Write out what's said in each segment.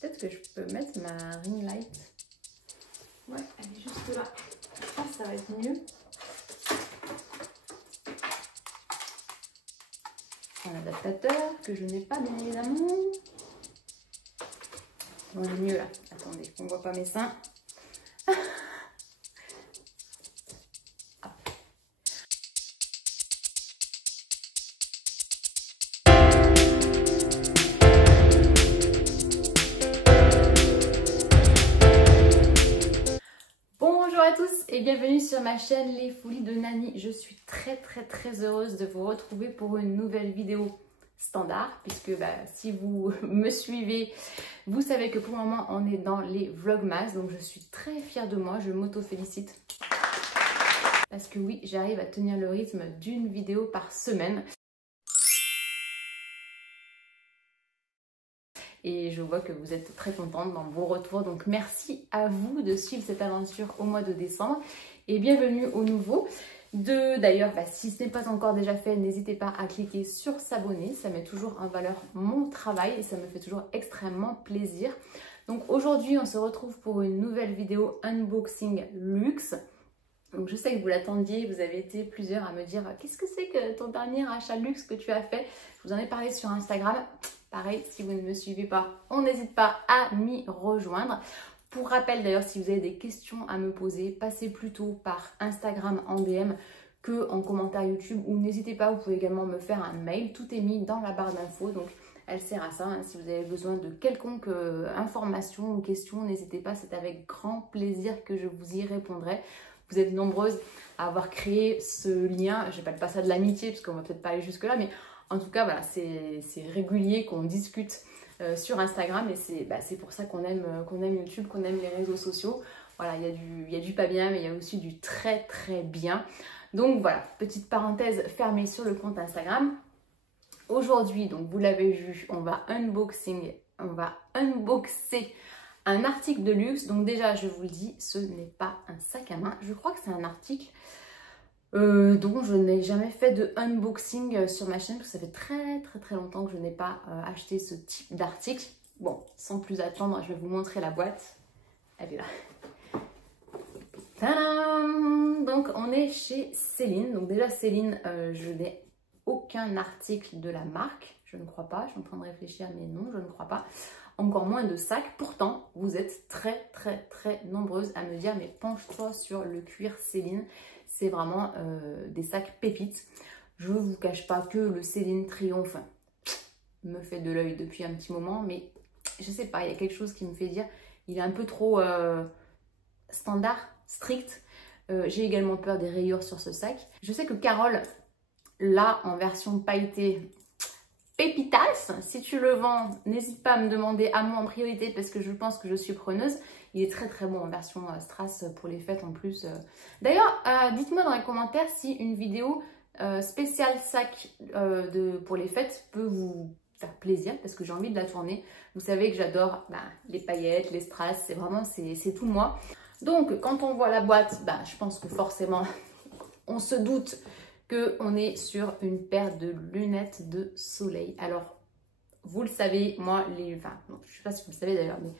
Peut-être que je peux mettre ma ring light. Ouais, elle est juste là. Je pense que ça va être mieux. Un adaptateur que je n'ai pas bien évidemment. Bon, elle est mieux là. Attendez, on ne voit pas mes seins. Bonjour à tous et bienvenue sur ma chaîne Les Folies de Nani. Je suis très heureuse de vous retrouver pour une nouvelle vidéo standard puisque si vous me suivez, vous savez que pour le moment on est dans les vlogmas, donc je suis très fière de moi, je m'auto-félicite parce que oui, j'arrive à tenir le rythme d'une vidéo par semaine. Et je vois que vous êtes très contente dans vos retours. Donc merci à vous de suivre cette aventure au mois de décembre. Et bienvenue aux nouveaux. D'ailleurs, si ce n'est pas encore déjà fait, n'hésitez pas à cliquer sur s'abonner. Ça met toujours en valeur mon travail et ça me fait toujours extrêmement plaisir. Donc aujourd'hui, on se retrouve pour une nouvelle vidéo unboxing luxe. Donc je sais que vous l'attendiez, vous avez été plusieurs à me dire « Qu'est-ce que c'est que ton dernier achat luxe que tu as fait ?» Je vous en ai parlé sur Instagram. Pareil, si vous ne me suivez pas, on n'hésite pas à m'y rejoindre. Pour rappel d'ailleurs, si vous avez des questions à me poser, passez plutôt par Instagram en DM que en commentaire YouTube ou n'hésitez pas, vous pouvez également me faire un mail. Tout est mis dans la barre d'infos, donc elle sert à ça. Si vous avez besoin de quelconque information ou question, n'hésitez pas, c'est avec grand plaisir que je vous y répondrai. Vous êtes nombreuses à avoir créé ce lien. Je ne vais pas le passer à de l'amitié parce qu'on va peut-être pas aller jusque là, mais en tout cas, voilà, c'est régulier qu'on discute sur Instagram et c'est pour ça qu'on aime YouTube, qu'on aime les réseaux sociaux. Voilà, il y a du pas bien, mais il y a aussi du très bien. Donc voilà, petite parenthèse fermée sur le compte Instagram. Aujourd'hui, donc vous l'avez vu, on va unboxer un article de luxe. Donc déjà, je vous le dis, ce n'est pas un sac à main. Je crois que c'est un article dont je n'ai jamais fait de unboxing sur ma chaîne parce que ça fait très longtemps que je n'ai pas acheté ce type d'article. Bon, sans plus attendre, je vais vous montrer la boîte. Elle est là. Tadam! Donc on est chez Céline. Donc déjà Céline, je n'ai aucun article de la marque. Je ne crois pas. Je suis en train de réfléchir, mais non, je ne crois pas. Encore moins de sacs. Pourtant, vous êtes très nombreuses à me dire mais penche-toi sur le cuir Céline. C'est vraiment des sacs pépites. Je ne vous cache pas que le Céline Triomphe me fait de l'œil depuis un petit moment, mais je sais pas, il y a quelque chose qui me fait dire il est un peu trop standard, strict. J'ai également peur des rayures sur ce sac. Je sais que Carole l'a en version pailletée pépitas. Si tu le vends, n'hésite pas à me demander à moi en priorité parce que je pense que je suis preneuse. Il est très bon en version strass pour les fêtes en plus. D'ailleurs, dites-moi dans les commentaires si une vidéo spéciale sac pour les fêtes peut vous faire plaisir parce que j'ai envie de la tourner. Vous savez que j'adore les paillettes, les strass, c'est vraiment, c'est tout moi. Donc, quand on voit la boîte, je pense que forcément, on se doute qu'on est sur une paire de lunettes de soleil. Alors, vous le savez, moi, non, je ne sais pas si vous le savez d'ailleurs, mais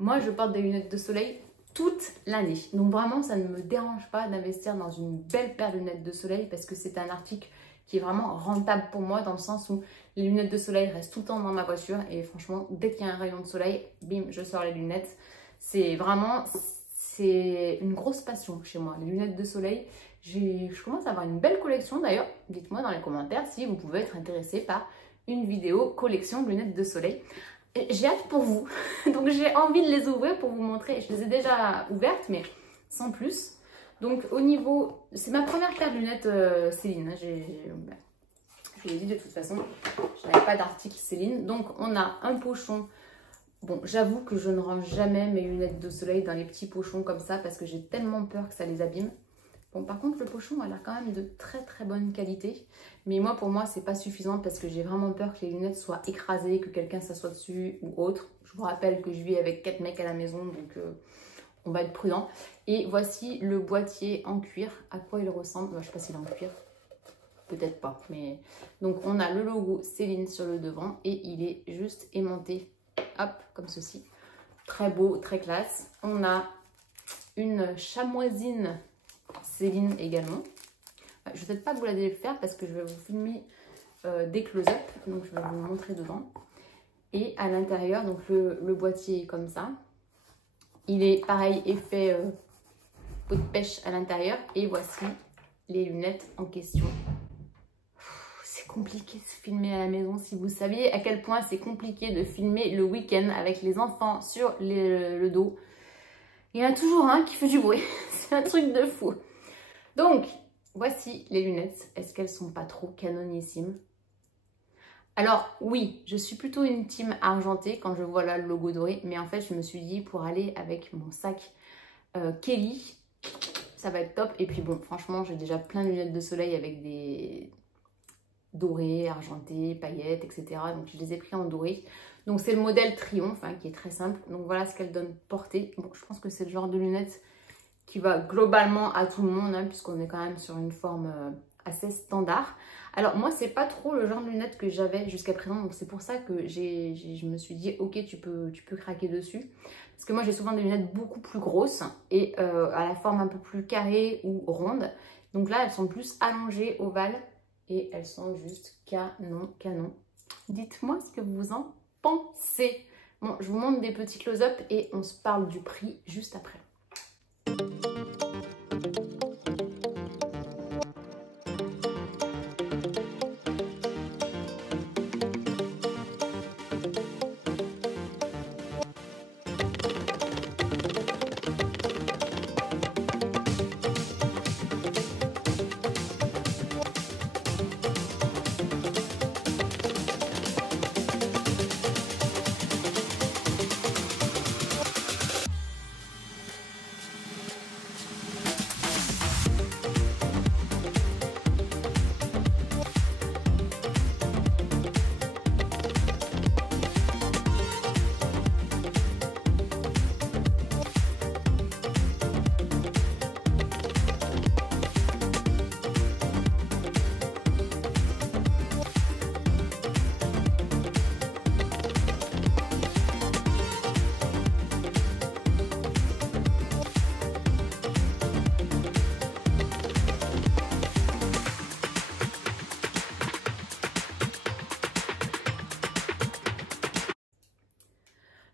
moi, je porte des lunettes de soleil toute l'année. Donc vraiment, ça ne me dérange pas d'investir dans une belle paire de lunettes de soleil parce que c'est un article qui est vraiment rentable pour moi dans le sens où les lunettes de soleil restent tout le temps dans ma voiture et franchement, dès qu'il y a un rayon de soleil, bim, je sors les lunettes. C'est une grosse passion chez moi, les lunettes de soleil. Je commence à avoir une belle collection d'ailleurs. Dites-moi dans les commentaires si vous pouvez être intéressé par une vidéo collection de lunettes de soleil. J'ai hâte pour vous, donc j'ai envie de les ouvrir pour vous montrer. Je les ai déjà ouvertes, mais sans plus. Donc au niveau, c'est ma première paire de lunettes Céline. Je vous l'ai dit de toute façon, je n'avais pas d'article Céline. Donc on a un pochon. Bon, j'avoue que je ne range jamais mes lunettes de soleil dans les petits pochons comme ça parce que j'ai tellement peur que ça les abîme. Bon, par contre, le pochon a l'air quand même de très bonne qualité. Mais moi, pour moi, c'est pas suffisant parce que j'ai vraiment peur que les lunettes soient écrasées, que quelqu'un s'assoie dessus ou autre. Je vous rappelle que je vis avec 4 mecs à la maison, donc on va être prudent. Et voici le boîtier en cuir. À quoi il ressemble? Je sais pas s'il est en cuir. Peut-être pas. Mais donc, on a le logo Céline sur le devant et il est juste aimanté. Hop, comme ceci. très beau, très classe. On a une chamoisine Céline également. Je vais peut-être pas vous la défaire parce que je vais vous filmer des close-up. Donc je vais vous montrer dedans. Et à l'intérieur, donc le boîtier est comme ça. Il est pareil, effet peau de pêche à l'intérieur. Et voici les lunettes en question. C'est compliqué de se filmer à la maison. Si vous saviez à quel point c'est compliqué de filmer le week-end avec les enfants sur le dos. Il y en a toujours un qui fait du bruit. C'est un truc de fou. Donc, voici les lunettes. Est-ce qu'elles sont pas trop canonissimes? Alors oui, je suis plutôt une team argentée quand je vois là le logo doré. Mais en fait, je me suis dit pour aller avec mon sac Kelly, ça va être top. Et puis bon, franchement, j'ai déjà plein de lunettes de soleil avec des dorés, argentés, paillettes, etc. Donc je les ai pris en doré. Donc c'est le modèle Triomphe hein, qui est très simple. Donc voilà ce qu'elle donne portée. Bon, je pense que c'est le genre de lunettes qui va globalement à tout le monde, hein, puisqu'on est quand même sur une forme assez standard. Alors moi, c'est pas trop le genre de lunettes que j'avais jusqu'à présent, donc c'est pour ça que je me suis dit, ok, tu peux craquer dessus. Parce que moi, j'ai souvent des lunettes beaucoup plus grosses et à la forme un peu plus carrée ou ronde. Donc là, elles sont plus allongées, ovales, et elles sont juste canon. Dites-moi ce que vous en pensez. Bon, je vous montre des petits close-up et on se parle du prix juste après.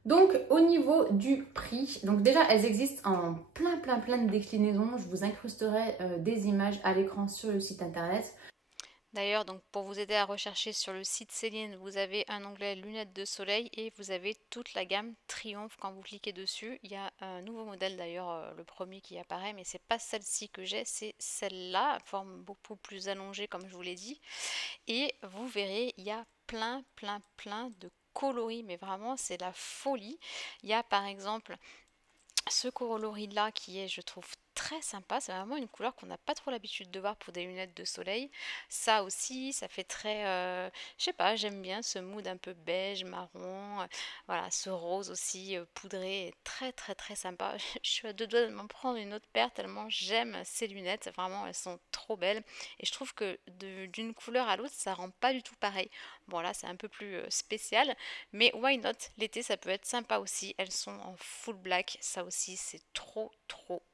Donc au niveau du prix, donc déjà elles existent en plein de déclinaisons. Je vous incrusterai des images à l'écran sur le site internet. D'ailleurs, donc pour vous aider à rechercher sur le site Céline, vous avez un onglet lunettes de soleil et vous avez toute la gamme Triomphe quand vous cliquez dessus. Il y a un nouveau modèle d'ailleurs, le premier qui apparaît, mais c'est pas celle-ci que j'ai, c'est celle-là, forme beaucoup plus allongée comme je vous l'ai dit. Et vous verrez, il y a plein de coloris, mais vraiment c'est la folie. Il y a par exemple ce coloris là qui est, je trouve, très sympa. C'est vraiment une couleur qu'on n'a pas trop l'habitude de voir pour des lunettes de soleil. Ça aussi, ça fait très, je sais pas, j'aime bien ce mood un peu beige, marron. Voilà, ce rose aussi poudré est très sympa. Je suis à deux doigts de m'en prendre une autre paire tellement j'aime ces lunettes. Vraiment, elles sont trop belles. Et je trouve que d'une couleur à l'autre, ça rend pas du tout pareil. Bon là, c'est un peu plus spécial. Mais why not? L'été, ça peut être sympa aussi. Elles sont en full black. Ça aussi, c'est trop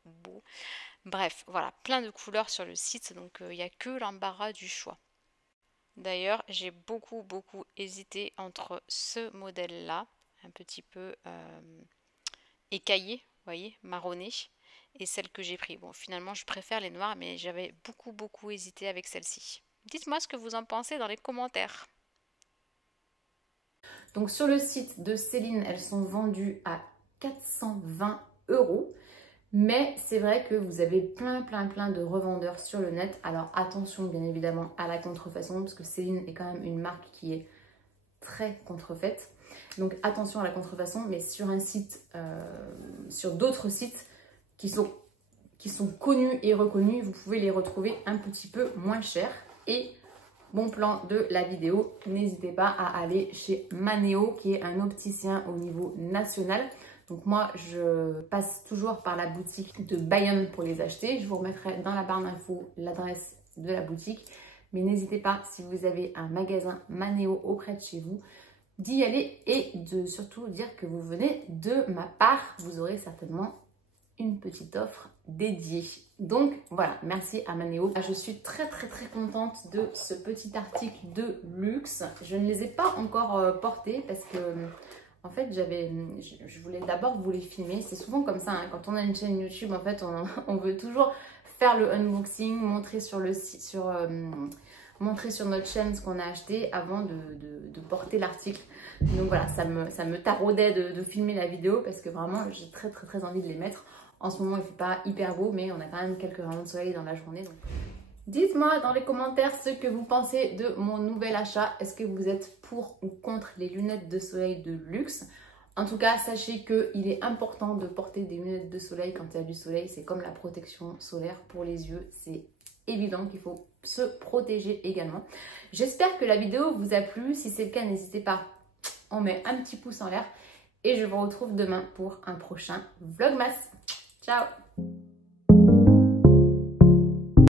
beau. Bref, voilà, plein de couleurs sur le site. Donc, il n'y a que l'embarras du choix. D'ailleurs, j'ai beaucoup hésité entre ce modèle-là, un petit peu écaillé, vous voyez, marronné, et celle que j'ai pris. Bon, finalement, je préfère les noirs, mais j'avais beaucoup hésité avec celle-ci. Dites-moi ce que vous en pensez dans les commentaires. Donc sur le site de Céline, elles sont vendues à 420 €. Mais c'est vrai que vous avez plein de revendeurs sur le net. Alors attention bien évidemment à la contrefaçon, parce que Céline est quand même une marque qui est très contrefaite. Donc attention à la contrefaçon, mais sur un site, sur d'autres sites qui sont connus et reconnus, vous pouvez les retrouver un petit peu moins cher. Et bon plan de la vidéo, n'hésitez pas à aller chez Manéo, qui est un opticien au niveau national. Donc moi, je passe toujours par la boutique de Bayonne pour les acheter. Je vous remettrai dans la barre d'infos l'adresse de la boutique. Mais n'hésitez pas, si vous avez un magasin Manéo auprès de chez vous, d'y aller et de surtout dire que vous venez de ma part. Vous aurez certainement une petite offre dédiée. Donc voilà, merci à Manéo. Je suis très contente de ce petit article de luxe. Je ne les ai pas encore portés parce que en fait je voulais d'abord vous les filmer. C'est souvent comme ça, hein, quand on a une chaîne YouTube, en fait on veut toujours faire le unboxing, montrer sur le site, montrer sur notre chaîne ce qu'on a acheté avant de porter l'article. Donc voilà, ça me taraudait de filmer la vidéo parce que vraiment j'ai très envie de les mettre. En ce moment il ne fait pas hyper beau, mais on a quand même quelques rayons de soleil dans la journée. Donc dites-moi dans les commentaires ce que vous pensez de mon nouvel achat. Est-ce que vous êtes pour ou contre les lunettes de soleil de luxe? En tout cas, sachez qu'il est important de porter des lunettes de soleil quand il y a du soleil. C'est comme la protection solaire pour les yeux. C'est évident qu'il faut se protéger également. J'espère que la vidéo vous a plu. Si c'est le cas, n'hésitez pas. On met un petit pouce en l'air. Et je vous retrouve demain pour un prochain Vlogmas. Ciao!